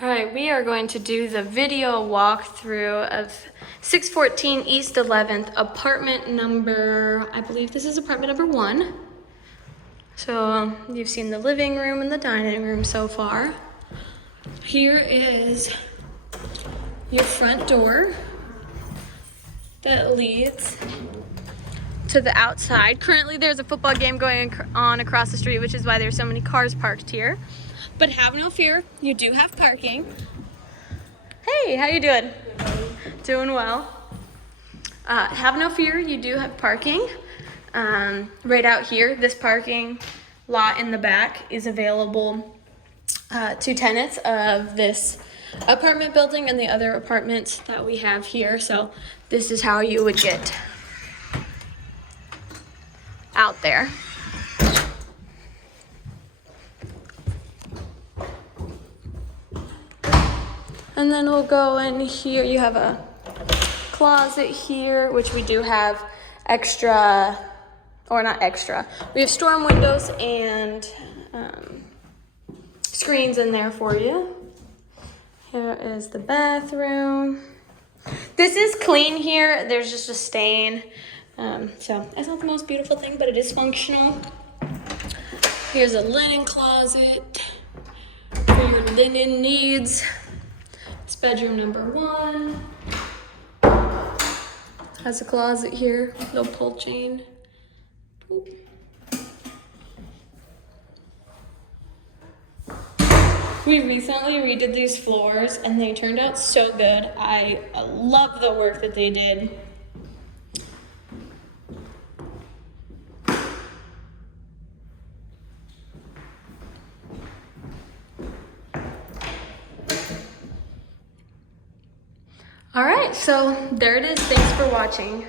All right, we are going to do the video walkthrough of 614 East 11th, apartment number, I believe this is apartment number 1. So you've seen the living room and the dining room so far. Here is your front door that leads to the outside. Currently there's a football game going on across the street, which is why there's so many cars parked here. But have no fear, you do have parking. Hey, how you doing? Doing well. Have no fear, you do have parking. Right out here, this parking lot in the back is available to tenants of this apartment building and the other apartments that we have here. So this is how you would get out there. And then we'll go in here. You have a closet here, which we do have extra, or not extra. We have storm windows and screens in there for you. Here is the bathroom. This is clean here. There's just a stain. So it's not the most beautiful thing, but it is functional. Here's a linen closet for your linen needs. It's bedroom number 1. Has a closet here, no pull chain. Boop. We recently redid these floors and they turned out so good. I love the work that they did. All right, so there it is. Thanks for watching.